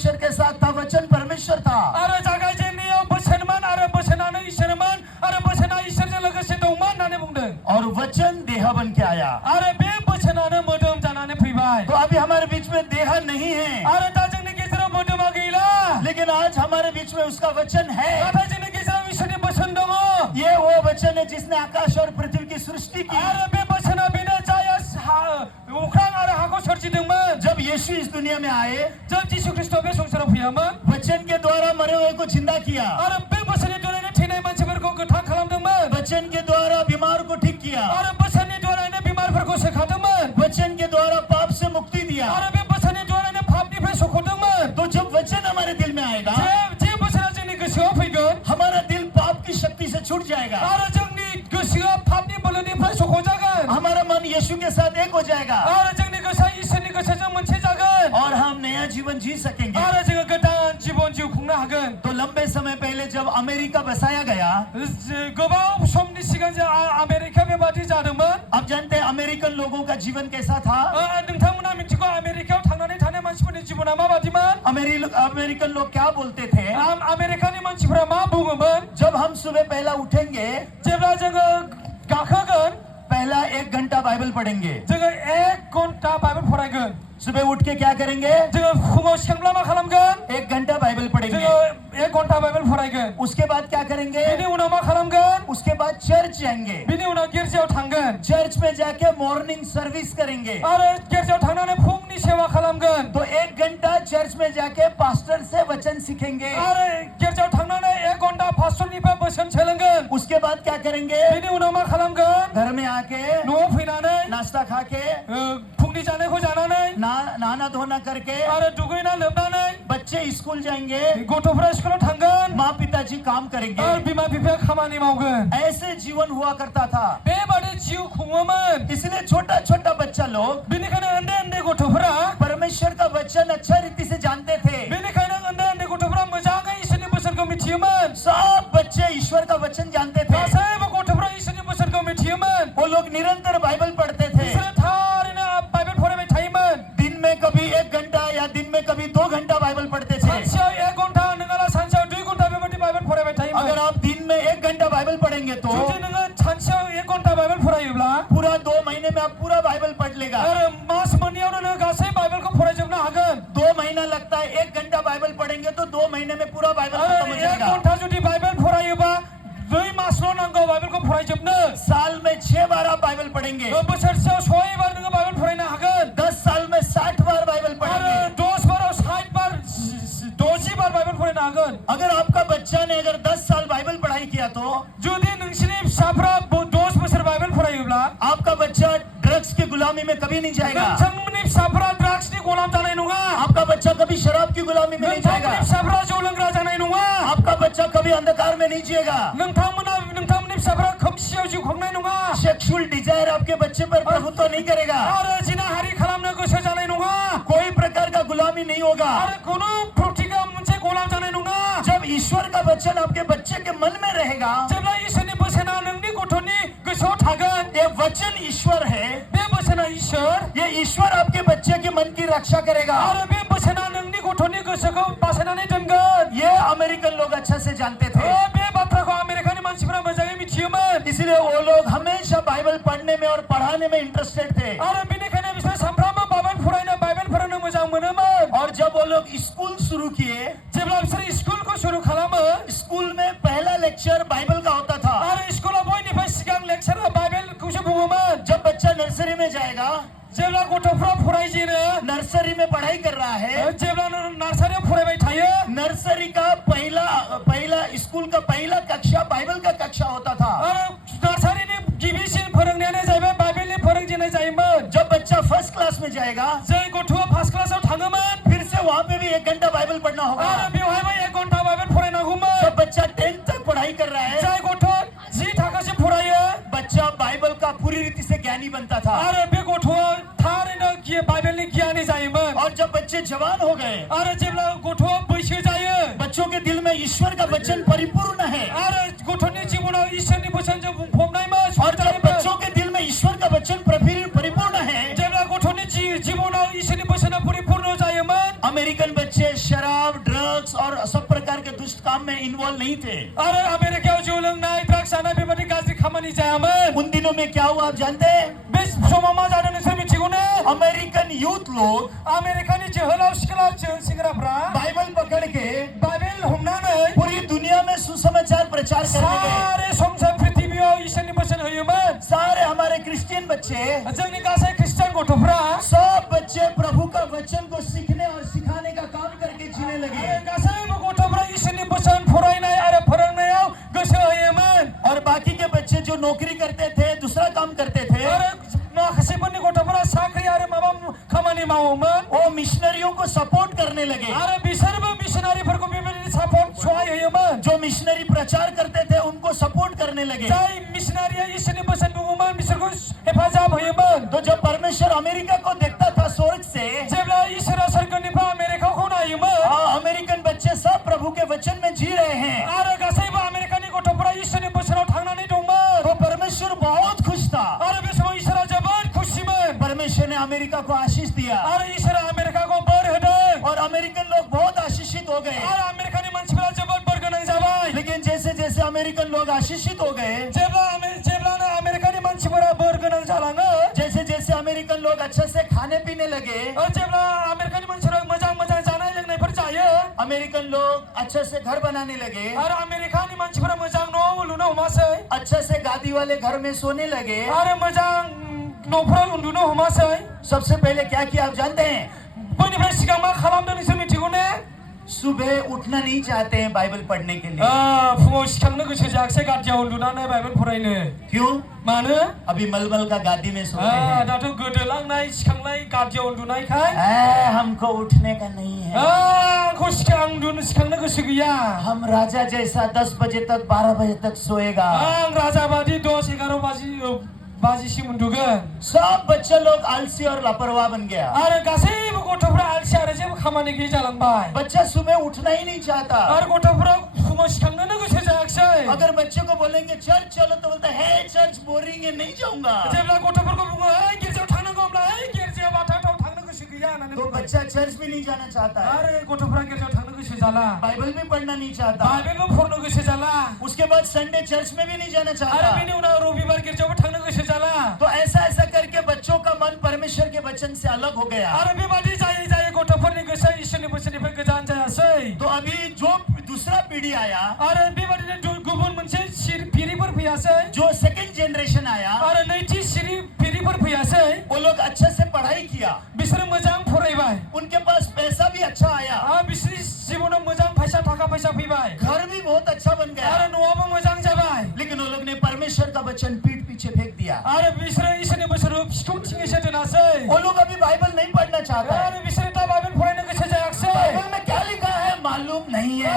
परमेश्वर के साथ था, वचन परमेश्वर था। आरो जागायजेननायाव बोसोनमोन आरो बोसोनानो इसोरमोन आरो बोसोना इसोरजों लोगोसे दंमोन होननानै बुंदों। और वचन देह बन के आया। आरो बे बोसोनानो मोदोम जानानै फैबाय। तो अभी हमारे बीच में देह नहीं है, आरो दा जोंनि गेजेराव मोदोमा गैला। लेकिन आज हमारे बीच में उसका वचन है। नाथाय जोंनि गेजेराव इसोरनि बोसोन दङ। ये वो वचन है जिसने आकाश और पृथ्वी की सृष्टि की। आरो बे बोसोना बेनो जाय अख्रां आरो हाखौ सोरजिदोंमोन। जब यीशु इस दुनिया में आए, जब यीशु ख्रीष्ट बे संसाराव फैयामोन, वचन के द्वारा मरे हुए को जिंदा किया। आरो बे बोसोननि द्वारानो थैनाय मानसिफोरखौ गोथां खालामदोंमोन। वचन के द्वारा बीमार को ठीक किया। आरो बोसोननि द्वारानो बिमारफोरखौ सोखादोंमोन। वचन के द्वारा पाप से मुक्ति दिया। आरो बे बोसोननि द्वारानो पापनिफ्राय सख'दोंमोन। तो जब वचन हमारे दिल में आएगा, जे बोसोना जोंनि गोसोआव फैगोन, हमारा दिल पाप की शक्ति से छूट जाएगा। आरो जोंनि गोसोआ पापनि बोलोनिफ्राय सख'जागोन। हमारा मन यीशु के साथ एक हो जाएगा आरो जोंनि गोसोआ इसोरनि गोसोजों मोनसे जागोन। और हम नया जीवन जी सकेंगे। आरो जोङो गोदान जिबन जिउ खुंनो हागोन। तो लंबे समय पहले जब अमेरिका बसाया गया, गोबाव समनि सिगां जे आमेरिका बेबादि जादोंमोन। आप जानते हैं अमेरिकन लोगों का जीवन कैसा था? नोंथांमोना मिथिगौ आमेरिकायाव थांनानै थानाय मानसिफोरनि जिबना माबादिमोन? अमेरिकन लोग क्या बोलते थे? आमेरिकानि मानसिफोरा मा बुङोमोन? जब हम सुबह पहला उठेंगे, जेब्ला जोङो गाखोगोन, पहला 1 घंटा बाइबल पढ़ेंगे। जोङो 1 घन्टा बाइबल फरायगोन। सुबह उठ के क्या करेंगे? जोङो फुङाव सिखांब्ला मा खालामगोन? 1 घंटा बाइबल पढ़ेंगे। जोङो 1 घन्टा बाइबल फरायगोन। उसके बाद क्या करेंगे? बिनि उनाव मा खालामगोन? उसके बाद चर्च जाएंगे। बिनि उनाव गिर्जायाव थांगोन। चर्च में जाके मॉर्निंग सर्विस करेंगे। आरो गिर्जायाव थांनानै फुंनि सेवा खालामगोन। तो 1 घंटा चर्च में जाके पास्टर से वचन सीखेंगे। आरो गिर्जायाव थांनानै 1 घन्टा पास्टरनिफ्राय बोसोन सोलोंगोन। उसके बाद क्या करेंगे? बिनि उनाव मा खालामगोन? घर में आके न'आव फैनानै नाश्ता खा के फुंनि जानायखौ जानानै नहाना धोना करके आरो दुगैना लोबनानै बच्चे स्कूल जाएंगे। गथ'फोरा स्कुलाव थांगोन। माँ पिताजी काम करेंगे। आरो बिमा बिफाया खामानि मावगोन। ऐसे जीवन हुआ करता था। बेबादि जिउ खुङोमोन। इसलिए छोटा छोटा बच्चा लोग बेनिखायनो उन्दै उन्दै गथ'फोरा परमेश्वर का वचन अच्छा रीति से जानते थे। बेनिखायनो उन्दै उन्दै गथ'फोरा मोजाङै इसोरनि बोसोनखौ मिथियोमोन। सब बच्चे ईश्वर का वचन जानते थे। गासैबो गथ'फोरा इसोरनि बोसोनखौ मिथियोमन। वो लोग निरंतर बाइबल पढ़ते थे। बिसोरो थारैनो बाइबेल फरायबाय थायोमोन। दिन में कभी 1 घंटा या दिन में कभी 2 घंटा बाइबल पढ़ते थे। सानसेयाव 1 घन्टा नङाब्ला सानसेयाव 2 घन्टा बेबादि बाइबेल फरायबाय थायोमोन। अगर आप दिन में 1 घंटा बाइबल पढ़ेंगे तो जुदि नोङो सानसेयाव 1 घन्टा बाइबेल फरायोब्ला पूरा 2 महीने में आप पूरा बाइबल पढ़ लेगा। आरो मास मोननैयावनो नों गासै बाइबेलखौ फरायजोबनो हागोन। 2 महीना लगता है, 1 घंटा बाइबल पढ़ेंगे तो 2 महीने में पूरा बाइबल आरो खत्म हो 1 जाएगा। घन्टा जुदि बाइबेल फरायोबा 2 मासल' नांगौ बाइबेलखौ फरायजोबनो। साल में 6 बार आप बाइबल पढ़ेंगे। बोसोरसेयाव 6 बार नोङो बाइबेल फरायनो हागोन। 10 साल में 60 बार बाइबल आरो पढ़ेंगे। 10 बाराव 60 बार 60 बार बाइबेल फरायनो हागोन। अगर आपका बच्चा ने अगर 10 साल बाइबल पढ़ाई किया तो जुदि नोंसिनि फिसाफ्रा 10 बोसोर बाइबेल फरायोब्ला आपका बच्चा ड्रग्स की गुलामी में कभी नहीं जाएगा। नोंथांमोननि फिसाफ्रा ड्राग्सनि गलाम जानाय नङा। आपका बच्चा कभी शराब की गुलामी में नहीं जाएगा। नोंथांमोननि फिसाफ्रा जौ लोंग्रा जानाय नङा। आपका बच्चा कभी अंधकार में नहीं जिएगा। नोंथांमोननि फिसाफ्रा खोमसियाव जिउ खुंनाय नङा। सेक्सुअल डिजायर आपके बच्चे पर प्रभुत्व नहीं करेगा। आरो जिनाहारि खालामनो गोसो जानाय नङा। कोई प्रकार का गुलामी नहीं होगा। आरो कुनु प्रतिगा मोनसे गलाम जानाय नङा। जब ईश्वर का वचन आपके बच्चे के मन में रहेगा, जेब्ला इसोरनि बोसोना नोंनि गथ'नि गोसोआव थागोन, ये वचन ईश्वर है। बे बोसोना इसोर। ये ईश्वर आपके बच्चे के मन की रक्षा करेगा। आरो बे बोसोना नोंनि गथ'नि गोसोखौ बासायनानै दोनगोन। ये अमेरिकन लोग अच्छा से जानते थे। बे बाथ्राखौ आमेरिकानि मानसिफोरा मोजाङै मिथियोमोन। इसलिए वो लोग हमेशा बाइबल पढ़ने में और पढ़ाने में इंटरेस्टेड थे। आरो बेनिखायनो बिसोर सानफ्रामबो बाइबेल फरायनो मोजां मोनोमोन। और जब वो लोग स्कूल शुरू किए, जेब्ला बिसोर स्कुलखौ सुरु खालामो, स्कूल में पहला लेक्चर बाइबल का होता था। आरो स्कुलाव बयनिफ्राय सिगां लेक्चारा बाइबेलखौसो बुङोमोन। जब बच्चा नर्सरी में जाएगा, जेब्ला गथ'फ्रा फरायजेनो, नर्सरी में पढ़ाई कर रहा है, जेब्ला नार्सारियाव फरायबाय थायो, नर्सरी का पहला स्कूल का पहला कक्षा बाइबल का कक्षा होता था। नार्सारिनि गिबिसिन फोरोंनायानो जाहैबाय बाइबेलनि फोरोंजेननाय जायोमोन। जब बच्चा फर्स्ट क्लास में जाएगा, जाय गथ'आ फार्स्ट क्लासाव थाङोमोन, फिर से वहाँ पे भी 1 घंटा बाइबल पढ़ना होगा। आरो बेवहायबो 1 घन्टा बाइबेल फरायनांगौमोन। जब बच्चा 10th तक पढ़ाई कर रहा है, जाय गथ' 10 थाखोसिम फरायो, बच्चा बाइबल का पूरी रीति से ज्ञानी बनता था। आरो बे गथ'आ थारैनो बाइबेलनि गियानि जायोमोन। और जब बच्चे जवान हो गए, आरो जेब्ला गथ'आ बैसो जायो, बच्चों के दिल में ईश्वर का वचन परिपूर्ण है। आरो गथ'नि जिबनाव इसोरनि बोसोनजों बुंफबनायमोन। और जब बच्चों के दिल में ईश्वर का वचन परिपूर्ण है, जेब्ला गथ'नि जिबनाव इसोरनि बोसोना परिपूर्ण जायोमोन, अमेरिकन बच्चे शराब, ड्रग्स और सब प्रकार के दुष्ट काम में इन्वॉल्व नहीं थे। आरो आमेरिकायाव जौ लोंनाय ड्राग्स जानाय बेबादि गाज्रि खामानि जायामोन। उन दिनों में क्या हुआ आप जानते हैं? बे समाव मा जादों नोंसोर मिथिगौ ना? अमेरिकन यूथ लोग आमेरिकानि जोहोलाव सिख्ला सेंग्राफ्रा बाइबल पकड़ के बाइबेल हमनानै पूरी दुनिया में सुसमाचार प्रचार करने गए। सारे संसार पृथ्वीयाव इसोरनि बोसोन होयोमोन। सारे हमारे क्रिश्चियन बच्चे, जोंनि गासै ख्रिस्टान गथ'फ्रा सब बच्चे प्रभु का वचन को सीखने और सिखाने का काम करके जीने लगे। गासैबो गथ'फ्रा इसोरनि बोसोन फरायनाय आरो फोरोंनायाव गोसो होयोमोन। और बाकी के बच्चे जो नौकरी करते थे, दूसरा काम करते थे, आरो माखासेफोरनि गथ'फ्रा साख्रि आरो माबा खामानि मावोमोन। वो मिशनरियों को सपोर्ट करने लगे। आरो बिसोरबो मिशनारिफोरखौ बेबायदि सापर्ट सहाय होयोमोन। जो मिशनरी प्रचार करते थे उनको सपोर्ट करने लगे। जाय मिशनारिया इसोरनि बोसोन बुङोमोन बिसोरखौ हेफाजाब होयोमन। तो जब परमेश्वर अमेरिका को देखता था स्वर्ग से, जेब्ला इसोरा सोरगोनिफ्राय आमेरिकाखौ नायोमोन, अमेरिकन बच्चे सब प्रभु के वचन में जी रहे हैं, आरो गासैबो आमेरिकानि गथ'फोरा इसोरनि बोसोनाव थांनानै दंमोन। तो परमेश्वर बहुत खुश था। आरो बे समाव इसोरा जोबोद खुसिमोन। परमेश्वर ने अमेरिका को आशीष दिया आरो इसोरा आमेरिकाखौ बोर होदों। और अमेरिकन लोग बहुत आशीषित हो गए। आरो आमेरिकानि मानसिफोरा जोबोद बोर गोनां जाबाय। लेकिन जैसे जैसे अमेरिकन लोग आशीषित हो गए, जेब्लानो आमेरिकानि मानसिफोरा बोर गोनां जालाङो, जैसे जैसे अमेरिकन लोग अच्छे से खाने पीने लगे, जेब्ला आमेरिकानि मानसिफोरा मोजां मोजां जानाय लोंनायफोर जायो, अमेरिकन लोग अच्छे से घर बनाने लगे, आरो आमेरिकानि मानसिफोरा मोजां न' लुनो हमासै, अच्छे से गादी वाले घर में सोने लगे, आरो मोजां न'फोराव उन्दुनो हमासै। सबसे पहले क्या किया आप जानते हैं? बयनिफ्राय सिगां मा खालामदों नोंसोर मिथिगौ ने? सुबह उठना नहीं चाहते हैं बाइबल पढ़ने के लिए। फुङाव सिखांनो गोसो जायाखिसै गादियाव उन्दुनानै बाइबेल फरायनो। क्यों? मानो? अभी मलमल का गादी में सोते हैं। दाथ' गोदोलांनाय सिखांनाय गादियाव उन्दुनायखाय हमको उठने का नहीं है। आंखौ सिखांनो गोसो गैया। हम राजा जैसा 10 बजे तक 12 बजे तक सोएगा। आं राजा बादि 10-11 बाजिसिम उन्दुगोन। सब बच्चे लोग आलसी और लापरवाह बन गया। आरो गासैबो गथ'फ्रा आलसि आरो जेबो खामानि गैयै जालांबाय। बच्चा सुबह उठना ही नहीं चाहता। आरो गथ'फ्रा फुङाव सिखांनोनो गोसो जायाखिसै। अगर बच्चे को बोलेंगे चर्च चलो तो बोलता है चर्च बोरिंग है, नहीं जाऊंगा। जेब्ला गथ'फोरखौ बुङो ओइ गिर्जायाव थांनांगौ होनब्ला ओइ गिर्जायाव बाथौआव थांनो गोसो गैया होननानै तो बच्चा चर्च भी नहीं जाना चाहता है। आरो गथ'फ्रा गिर्जायाव थांनो गोसो जाला। बाइबल भी पढ़ना नहीं चाहता। बाइबेलबो फरायनो गोसो जाला। उसके बाद संडे चर्च में भी नहीं जाना आरो चाहता। बेनि उनाव रबिबार गिर्जायावबो थांनो गोसो जाला। तो ऐसा करके बच्चों का मन परमेश्वर के वचन से अलग हो गया। आरो बेबादि जायै जायै गथ'फोरनि गोसोआ इसोरनि बोसोननिफ्राय गोजान जायासै। तो अभी जो दूसरा पीढ़ी आया, आरो बेबादिनो गुबुन मोनसे पिढिफोर फैयासै, जो सेकंड जनरेशन आया, आरो नैथि पिढिफोर फैयासै, वो लोग अच्छे से पढ़ाई किया, बिसोरो मोजां फरायबाय, उनके पास पैसा भी अच्छा आया, बिसोरनि जिबनाव मोजां थाखा फैसा फैबाय, घर भी बहुत अच्छा बन गया, आरो न'आबो मोजां जाबाय। लेकिन वो लोग ने परमेश्वर का वचन पीठ पीछे फेंक दिया। आरो बिसोरो इसोरनि बोसोनखौ सिखौथिङैसो दोनासै। वो लोग अभी बाइबल नहीं पढ़ना चाहता है। आरो बिसोरो दा बाइबेल फरायनो गोसो जायाखिसै। बाइबल में क्या लिखा है मालूम नहीं है।